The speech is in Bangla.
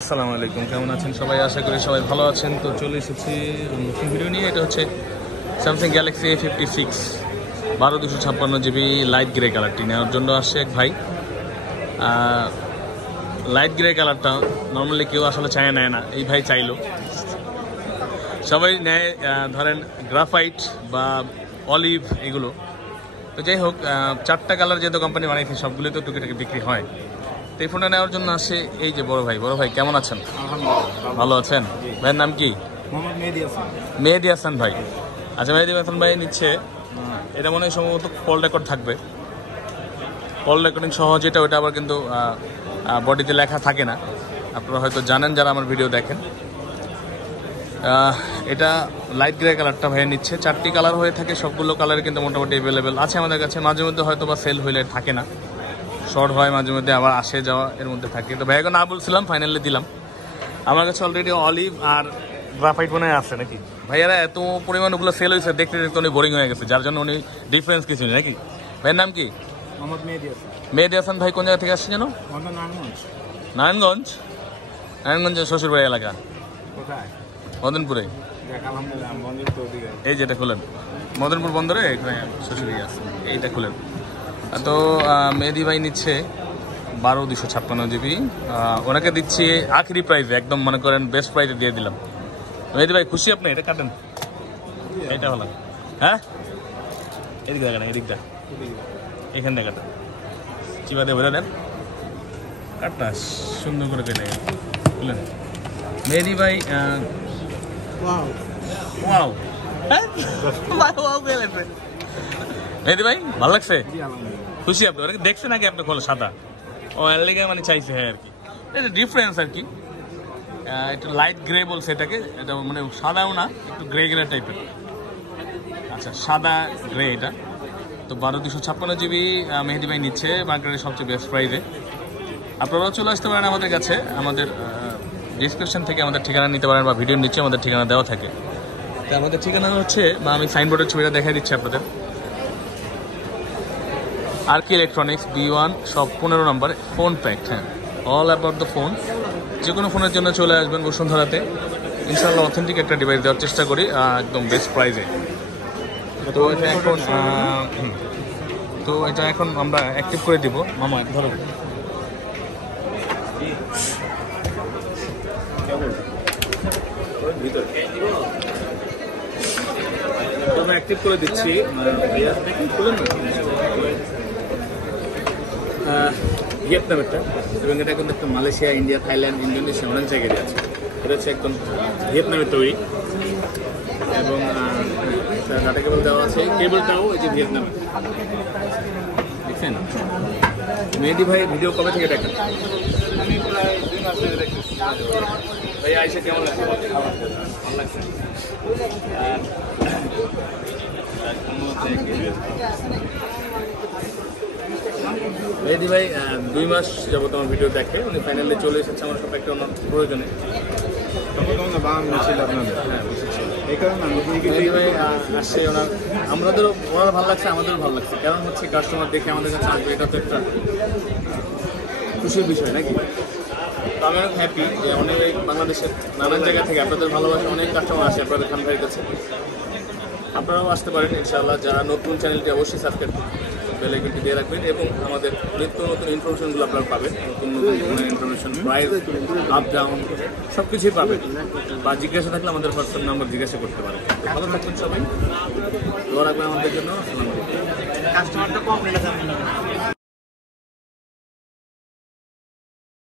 আসসালামু আলাইকুম, কেমন আছেন সবাই? আশা করি সবাই ভালো আছেন। তো চলে এসেছি নতুন ভিডিও নিয়ে। এটা হচ্ছে Samsung Galaxy A56 12/256 GB light grey কালারটি নেওয়ার জন্য আসছে এক ভাই। লাইট গ্রে কালারটা নর্মালি কেউ আসলে নেয় না, এই ভাই চাইলো। সবাই নেয় ধরেন গ্রাফাইট বা অলিভ এগুলো। তো যাই হোক, চারটা কালার যেহেতু কোম্পানি বানাইছে সবগুলো তো টুকিটাকি বিক্রি হয়। তো এই ফোনটা নেওয়ার জন্য আসে এই যে বড় ভাই কেমন আছেন? ভালো আছেন? ভাইয়ের নাম কি? মেহেদি হাসান ভাই। আচ্ছা, মেহেদি হাসান ভাই নিচ্ছে, এটা মনে হয় সম্ভবত কল রেকর্ড থাকবে। কল রেকর্ডিং সহ যেটা, ওটা আবার কিন্তু বডিতে লেখা থাকে না। আপনারা হয়তো জানেন যারা আমার ভিডিও দেখেন। এটা লাইট গ্রে কালারটা ভাই নিচ্ছে। চারটি কালার হয়ে থাকে, সবগুলো কালার কিন্তু মোটামুটি অ্যাভেলেবেল আছে আমাদের কাছে। মাঝে মধ্যে হয়তো বা সেল হইলে থাকে না, শর্ট হয় মাঝে মধ্যে, আবার আসে যাওয়া এর মধ্যে থাকে। তো ভাইকে না বলছিলাম, ফাইনালি দিলাম। আমার কাছে অলরেডি অলিভ আর গ্রাফাইট মনে আছে নাকি ভাইয়ারা, এত পরিমাণ ওগুলো সেল হয়েছে, দেখতে দেখতে উনি বোরিং হয়ে গেছে, যার জন্য উনি ডিফারেন্স কিছু নেই নাকি। ভাইয়ের নাম কি? মেহেদি হাসান ভাই কোন জায়গা থেকে আসছে যেন? নারায়ণগঞ্জের শ্বশুর বাড়ি এলাকা মদনপুরে। এই যেটা খুলেন মদনপুর বন্দরে, এখানে শ্বশুর আছে, এইটা খুলেন। তো মেহেদি ভাই নিচ্ছে 12/256 GB। ওনাকে দিচ্ছি আখরি প্রাইসে, একদম মনে করেন বেস্ট প্রাইসে দিয়ে দিলাম। মেহেদি ভাই খুশি আপনি? এটা কাটেন, এটা ভালো। হ্যাঁ, এদিক দেখেন, এদিকটা এখান থেকে কাটেন, চিবা দিয়ে বেরো দেন, কাটটা সুন্দর করে কেটে বুঝলেন মেহেদি ভাই। মেহেদি ভাই ভালো লাগছে? খুশি আপনি? ওরা দেখছেন নাকি আপনি? খোলো সাদা, ও এর লেগে মানে চাইছে, হ্যাঁ আর কি, এটা ডিফারেন্স আর কি। একটু লাইট গ্রে বলছে এটাকে, এটা মানে সাদাও না, একটু গ্রে টাইপের। আচ্ছা, সাদা গ্রে এটা। তো 12/256 GB মেহেদি ভাই নিচ্ছে মার্কেটের সবচেয়ে বেস্ট প্রাইসে। আপনারাও চলে আসতে পারেন আমাদের কাছে। আমাদের ডিসক্রিপশন থেকে আমাদের ঠিকানা নিতে পারেন, বা ভিডিওর নিচে আমাদের ঠিকানা দেওয়া থাকে। তো আমাদের ঠিকানা হচ্ছে, বা আমি সাইনবোর্ডের ছবিটা দেখা দিচ্ছি আপনাদের, আর কি ইলেকট্রনিক্স B1 শপ 15 নম্বর, ফোন প্যাক্ট। হ্যাঁ, অল অ্যাবাউট দ্য ফোন। যে কোনো ফোনের জন্য চলে আসবেন বসুন্ধরাতে, ইনশাআল্লাহ অথেন্টিক একটা ডিভাইস দেওয়ার চেষ্টা করি একদম বেস্ট প্রাইসে। তো এটা এখন আমরা অ্যাক্টিভ করে দিব। মামা ধরো, অ্যাক্টিভ করে দিচ্ছি। ভিয়েতনামেরটা, এবং এটা কিন্তু একটা মালয়েশিয়া, ইন্ডিয়া, থাইল্যান্ড, ইন্দোনেশিয়া অনেক জায়গায় আছে। এটা হচ্ছে একদম ভিয়েতনামের তৈরি, এবং ডাটা কেবল দেওয়া আছে। কেবলটাও এই যে ভিয়েতনামের, দেখছেন? মেহেদি ভাই ভিডিও কবে থেকে দেখেন? আমি প্রায় 2 মাস ধরে দেখতেছি। ভাই আইসা কেমন লাগছে? ভালো লাগছে। মেহেদি ভাই 2 মাস যাবত আমার ভিডিও দেখে, উনি ফাইনালি চলে এসেছে আমার সাথে একটা ওনার প্রয়োজনে। আসছে ওনার, আমাদেরও ওনার ভালো লাগছে, আমাদেরও ভালো লাগছে। কারণ হচ্ছে কাস্টমার দেখে আমাদের কাছে আসবে, এটা তো একটা খুশির বিষয় নাকি। তো আমি অনেক হ্যাপি যে অনেক বাংলাদেশের নানান জায়গা থেকে আপনাদের ভালোবাসা অনেক কাস্টমার আসে আপনাদের খান ভাইয়ের কাছে। আপনারাও আসতে পারেন ইনশাআল্লাহ। যারা নতুন চ্যানেলটি অবশ্যই সাবস্ক্রাইব করবেন, বেল আইকনটি দিয়ে রাখবেন, এবং আমাদের নিত্য নতুন ইনফরমেশনগুলো আপনারা পাবেন। নতুন ইনফরমেশন, প্রাইস, আপ ডাউন সব কিছুই পাবেন। বা জিজ্ঞাসা থাকলে আমাদের হোয়াটসঅ্যাপ নাম্বার জিজ্ঞাসা করতে পারেন। ভালো থাকবেন সবাই, দোয়া রাখবেন আমাদের জন্য। আসসালামু আলাইকুম। কাস্টমারটা কমপ্লেন আছে।